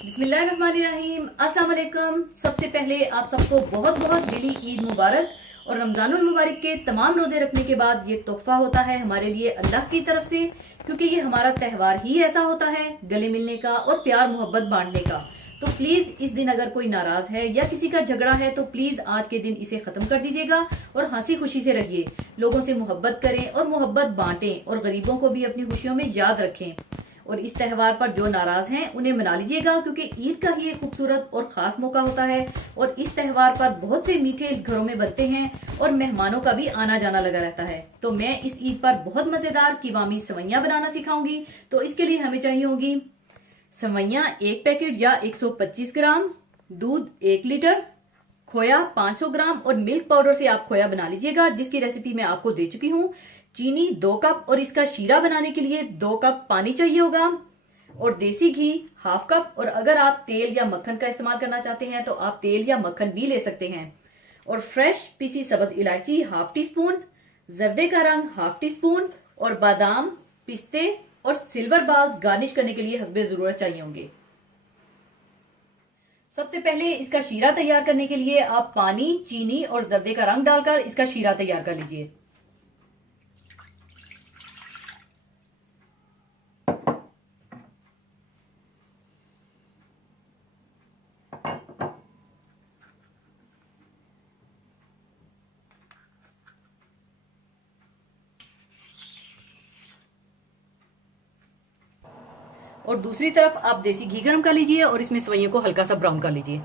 बिस्मिल्लाहिर्रहमानिर्रहीम। अस्सलाम वालेकुम। सबसे पहले आप सबको बहुत बहुत दिली ईद मुबारक। और रमजानुल मुबारक के तमाम रोजे रखने के बाद ये तोहफा होता है हमारे लिए अल्लाह की तरफ से, क्योंकि ये हमारा त्यौहार ही ऐसा होता है गले मिलने का और प्यार मोहब्बत बांटने का। तो प्लीज इस दिन अगर कोई नाराज है या किसी का झगड़ा है तो प्लीज आज के दिन इसे खत्म कर दीजिएगा और हंसी खुशी से रहिए, लोगों से मोहब्बत करें और मोहब्बत बांटें और गरीबों को भी अपनी खुशियों में याद रखें। और इस त्यौहार पर जो नाराज हैं उन्हें मना लीजिएगा, क्योंकि ईद का ही एक खूबसूरत और खास मौका होता है और इस त्यौहार पर बहुत से मीठे घरों में बनते हैं और मेहमानों का भी आना जाना लगा रहता है। तो मैं इस ईद पर बहुत मजेदार कीवामी सवैयां बनाना सिखाऊंगी। तो इसके लिए हमें चाहिए होगी सवैयां 1 पैकेट या 125 ग्राम, दूध 1 लीटर, खोया 500 ग्राम और मिल्क पाउडर से आप खोया बना लीजिएगा, जिसकी रेसिपी मैं आपको दे चुकी हूँ। चीनी 2 कप और इसका शीरा बनाने के लिए 2 कप पानी चाहिए होगा और देसी घी ½ कप। और अगर आप तेल या मक्खन का इस्तेमाल करना चाहते हैं तो आप तेल या मक्खन भी ले सकते हैं। और फ्रेश पीसी सब्ज इलायची ½ टी स्पून, जर्दे का रंग ½ टी स्पून और बादाम, पिस्ते और सिल्वर बाल्स गार्निश करने के लिए हस्बे जरूरत चाहिए होंगे। सबसे पहले इसका शीरा तैयार करने के लिए आप पानी, चीनी और जर्दे का रंग डालकर इसका शीरा तैयार कर लीजिए। और दूसरी तरफ आप देसी घी गर्म कर लीजिए और इसमें सेवइयों को हल्का सा ब्राउन कर लीजिए।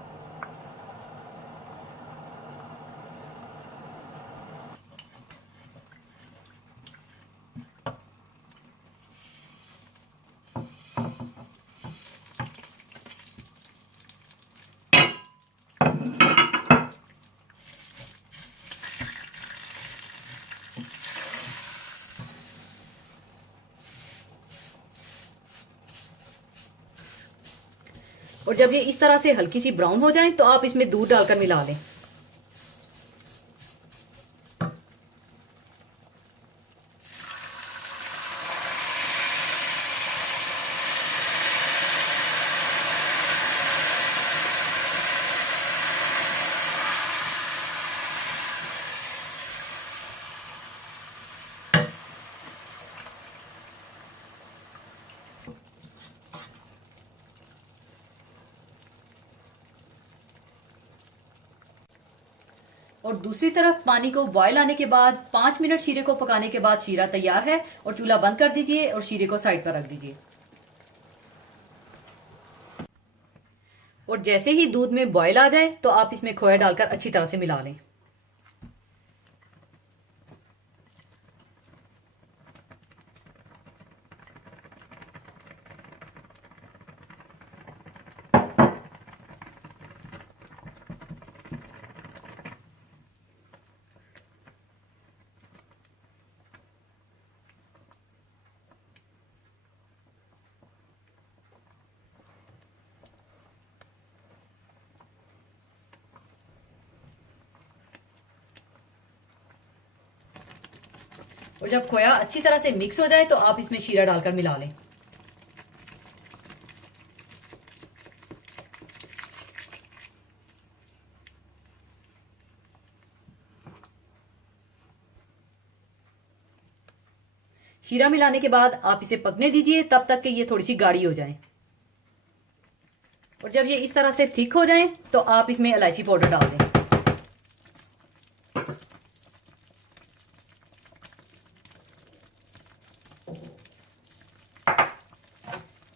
और जब ये इस तरह से हल्की सी ब्राउन हो जाए तो आप इसमें दूध डालकर मिला लें। और दूसरी तरफ पानी को बॉयल आने के बाद 5 मिनट शीरे को पकाने के बाद शीरा तैयार है और चूल्हा बंद कर दीजिए और शीरे को साइड पर रख दीजिए। और जैसे ही दूध में बॉयल आ जाए तो आप इसमें खोया डालकर अच्छी तरह से मिला लें। और जब खोया अच्छी तरह से मिक्स हो जाए तो आप इसमें शीरा डालकर मिला लें। शीरा मिलाने के बाद आप इसे पकने दीजिए तब तक कि ये थोड़ी सी गाढ़ी हो जाए। और जब ये इस तरह से थिक हो जाए तो आप इसमें इलायची पाउडर डाल दें।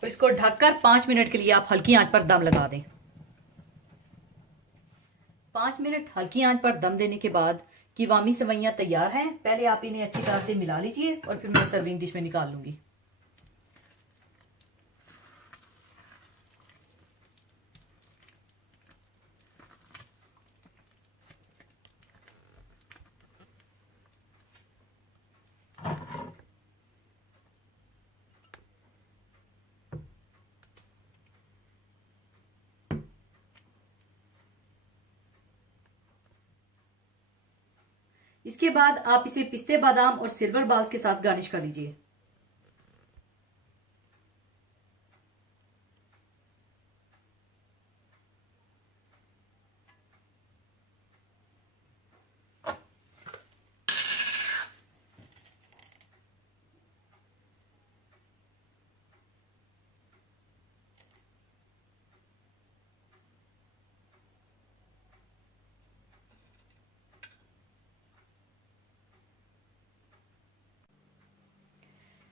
और इसको ढककर 5 मिनट के लिए आप हल्की आंच पर दम लगा दें। 5 मिनट हल्की आंच पर दम देने के बाद कीवामी सवैयां तैयार हैं। पहले आप इन्हें अच्छी तरह से मिला लीजिए और फिर मैं सर्विंग डिश में निकाल लूंगी। इसके बाद आप इसे पिस्ते, बादाम और सिल्वर बाल्स के साथ गार्निश कर लीजिए।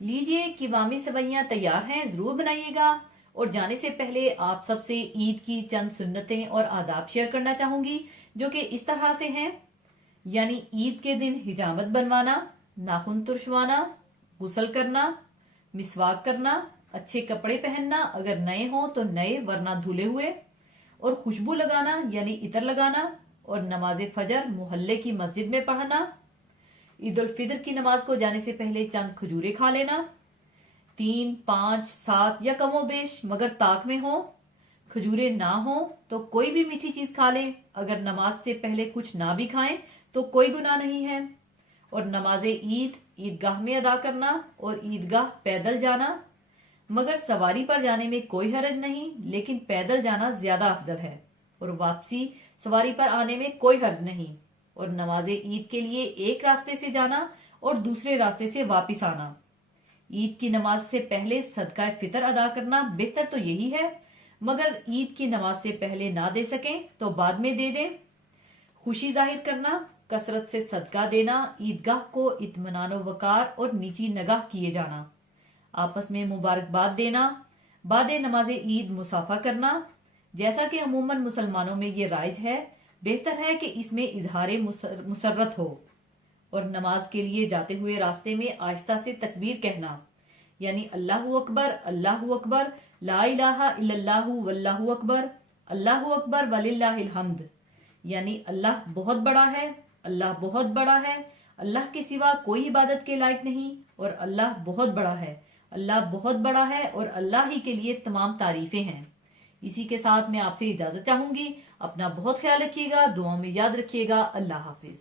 लीजिए कीवामी सेवइयां तैयार हैं, जरूर बनाइएगा। और जाने से पहले आप सबसे ईद की चंद सुन्नतें और आदाब शेयर करना चाहूंगी, जो कि इस तरह से हैं। यानी ईद के दिन हिजामत बनवाना, नाखून तुरशवाना, गुस्ल करना, मिसवाक करना, अच्छे कपड़े पहनना, अगर नए हो तो नए वरना धुले हुए, और खुशबू लगाना यानी इतर लगाना, और नमाज फजर मोहल्ले की मस्जिद में पढ़ना। ईद उल फितर की नमाज को जाने से पहले चंद खजूरें खा लेना, 3, 5, 7 या कमोबेश मगर ताक में हो। खजूरें ना हो तो कोई भी मीठी चीज खा लें। अगर नमाज से पहले कुछ ना भी खाएं तो कोई गुनाह नहीं है। और नमाज ईद ईदगाह में अदा करना और ईदगाह पैदल जाना, मगर सवारी पर जाने में कोई हरज नहीं, लेकिन पैदल जाना ज्यादा अफजल है। और वापसी सवारी पर आने में कोई हर्ज नहीं। और नमाज ईद के लिए एक रास्ते से जाना और दूसरे रास्ते से वापिस आना। ईद की नमाज से पहले सदका फितर अदा करना बेहतर तो यही है, मगर ईद की नमाज से पहले ना दे सकें तो बाद में दे दें। खुशी जाहिर करना, कसरत से सदका देना, ईदगाह को इत्मीनान वकार और नीची नगाह किए जाना, आपस में मुबारकबाद देना, बाद नमाज ईद मुसाफा करना। जैसा कि अमूमन मुसलमानों में ये राइज है, बेहतर है कि इसमें इजहार मुसर्रत हो। और नमाज के लिए जाते हुए रास्ते में आहिस्ता से तकबीर कहना, यानी अल्लाहु अकबर, अल्लाहु अकबर, ला इलाहा इल्लल्लाहु वल्लाहु अकबर, अल्लाहु अकबर वलिल्लाहिल हम्द। यानी अल्लाह बहुत बड़ा है, अल्लाह बहुत बड़ा है, अल्लाह के सिवा कोई इबादत के लायक नहीं, और अल्लाह बहुत बड़ा है, अल्लाह बहुत बड़ा है, और अल्लाह ही के लिए तमाम तारीफें हैं। इसी के साथ मैं आपसे इजाजत चाहूंगी। अपना बहुत ख्याल रखिएगा, दुआओं में याद रखिएगा। अल्लाह हाफिज।